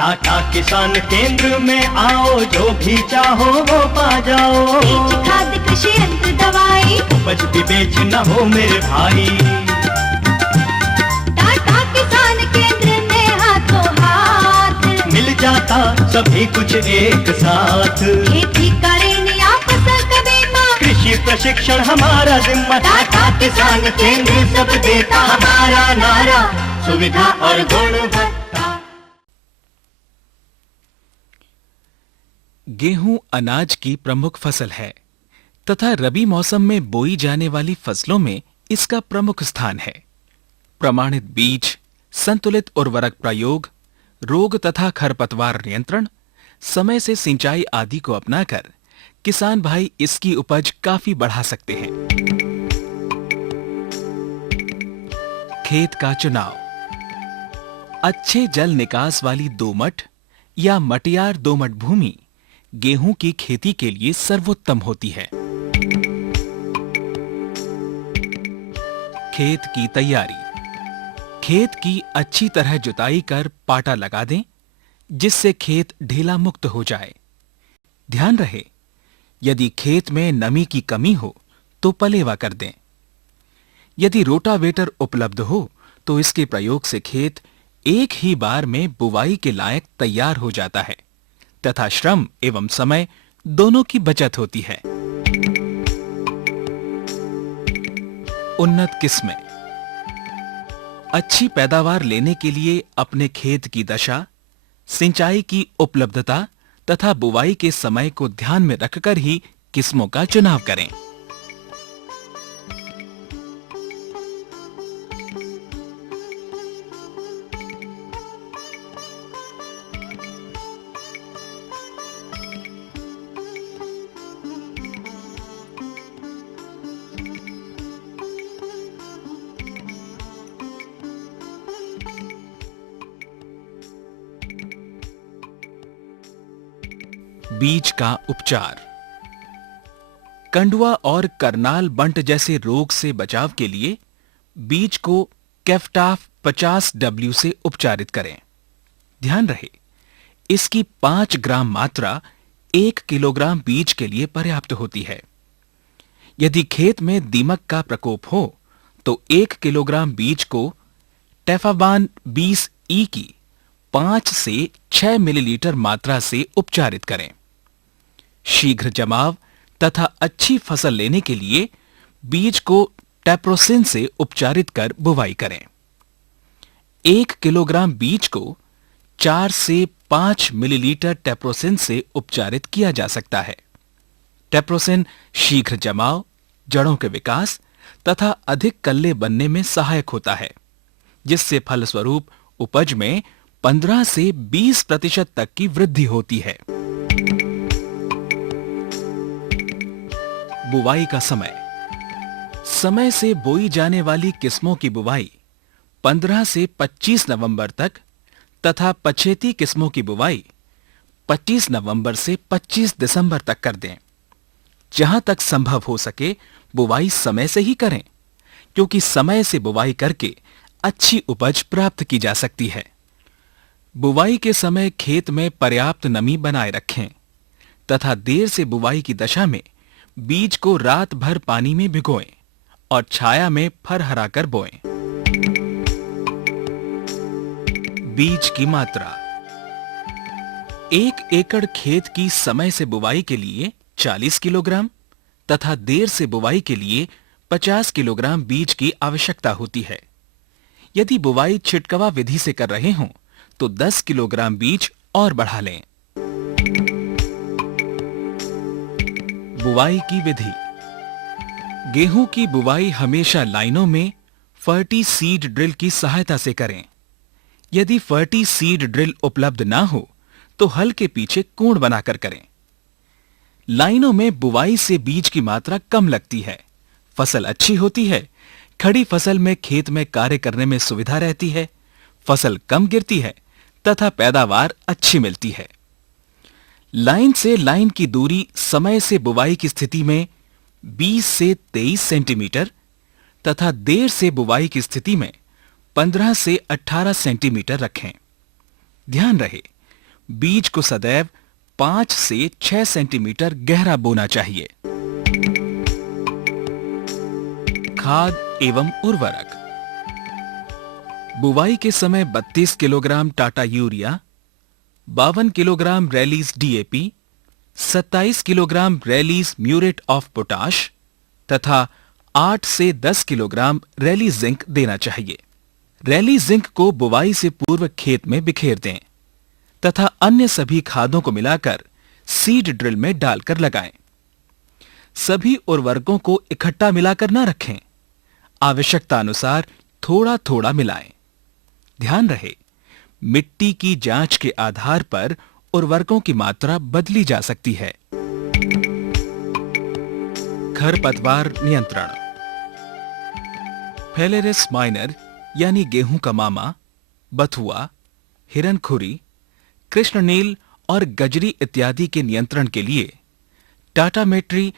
टाटा किसान केंद्र में आओ, जो भी चाहो वो पा जाओ। बीज खाद कृषि यंत्र दवाई, उपज भी बेचना हो मेरे भाई। टाटा किसान केंद्र में हाथों हाथ मिल जाता सभी कुछ एक साथ। खेती करें या फसल का बीमा, कृषि प्रशिक्षण हमारा जिम्मा। टाटा किसान केंद्र सब देता हमारा नारा, सुविधा और गुणवत्ता। गेहूं अनाज की प्रमुख फसल है तथा रबी मौसम में बोई जाने वाली फसलों में इसका प्रमुख स्थान है। प्रमाणित बीज, संतुलित उर्वरक प्रयोग, रोग तथा खरपतवार नियंत्रण, समय से सिंचाई आदि को अपनाकर किसान भाई इसकी उपज काफी बढ़ा सकते हैं। खेत का चुनाव। अच्छे जल निकास वाली दोमट या मटियार दोमट भूमि गेहूं की खेती के लिए सर्वोत्तम होती है। खेत की तैयारी। खेत की अच्छी तरह जुताई कर पाटा लगा दें, जिससे खेत ढीला मुक्त हो जाए। ध्यान रहे, यदि खेत में नमी की कमी हो तो पलेवा कर दें। यदि रोटावेटर उपलब्ध हो तो इसके प्रयोग से खेत एक ही बार में बुवाई के लायक तैयार हो जाता है तथा श्रम एवं समय दोनों की बचत होती है। उन्नत किस्में। अच्छी पैदावार लेने के लिए अपने खेत की दशा, सिंचाई की उपलब्धता तथा बुवाई के समय को ध्यान में रखकर ही किस्मों का चुनाव करें। बीज का उपचार। कंडुआ और करनाल बंट जैसे रोग से बचाव के लिए बीज को कैफ्टाफ 50W से उपचारित करें। ध्यान रहे, इसकी 5 ग्राम मात्रा 1 किलोग्राम बीज के लिए पर्याप्त होती है। यदि खेत में दीमक का प्रकोप हो तो 1 किलोग्राम बीज को टेफाबान 20E की 5 से 6 मिलीलीटर मात्रा से उपचारित करें। शीघ्र जमाव तथा अच्छी फसल लेने के लिए बीज को टेप्रोसिन से उपचारित कर बुवाई करें। 1 किलोग्राम बीज को 4 से 5 मिलीलीटर टेप्रोसिन से उपचारित किया जा सकता है। टेप्रोसिन शीघ्र जमाव, जड़ों के विकास तथा अधिक कल्ले बनने में सहायक होता है, जिससे फलस्वरूप उपज में 15 से 20% तक की वृद्धि होती है। बुवाई का समय। समय से बोई जाने वाली किस्मों की बुवाई 15 से 25 नवंबर तक तथा पछेती किस्मों की बुवाई 25 नवंबर से 25 दिसंबर तक कर दें। जहां तक संभव हो सके बुवाई समय से ही करें, क्योंकि समय से बुवाई करके अच्छी उपज प्राप्त की जा सकती है। बुवाई के समय खेत में पर्याप्त नमी बनाए रखें तथा देर से बुवाई की दशा में बीज को रात भर पानी में भिगोएं और छाया में फरहराकर बोएं। बीज की मात्रा। 1 एकड़ खेत की समय से बुवाई के लिए 40 किलोग्राम तथा देर से बुवाई के लिए 50 किलोग्राम बीज की आवश्यकता होती है। यदि बुवाई छिटकवा विधि से कर रहे हों तो 10 किलोग्राम बीज और बढ़ा लें। बुवाई की विधि। गेहूं की बुवाई हमेशा लाइनों में फर्टी सीड ड्रिल की सहायता से करें। यदि फर्टी सीड ड्रिल उपलब्ध ना हो तो हल के पीछे कोण बनाकर करें। लाइनों में बुवाई से बीज की मात्रा कम लगती है, फसल अच्छी होती है, खड़ी फसल में खेत में कार्य करने में सुविधा रहती है, फसल कम गिरती है तथा पैदावार अच्छी मिलती है। लाइन से लाइन की दूरी समय से बुवाई की स्थिति में 20 से 23 सेंटीमीटर तथा देर से बुवाई की स्थिति में 15 से 18 सेंटीमीटर रखें। ध्यान रहे, बीज को सदैव 5 से 6 सेंटीमीटर गहरा बोना चाहिए। खाद एवं उर्वरक। बुवाई के समय 32 kilogram Tata urea, 52 kilogram rallies DAP, 27 kilogram rallies muriate of potash तथा 8 से 10 किलोग्राम रैली जिंक देना चाहिए। रैली जिंक को बुवाई से पूर्व खेत में बिखेर दें तथा अन्य सभी खादों को मिलाकर सीड ड्रिल में डालकर लगाएं। सभी उर्वरकों को इकट्ठा मिलाकर न रखें, आवश्यकता अनुसार थोड़ा थोड़ा मिलाएं। ध्यान रहे, मिट्टी की जांच के आधार पर उर्वरकों की मात्रा बदली जा सकती है। खरपतवार नियंत्रण। फेलेरिस माइनर यानी गेहूं का मामा, बथुआ, हिरनखुरी, कृष्णनील और गजरी इत्यादि के नियंत्रण के लिए टाटामेट्री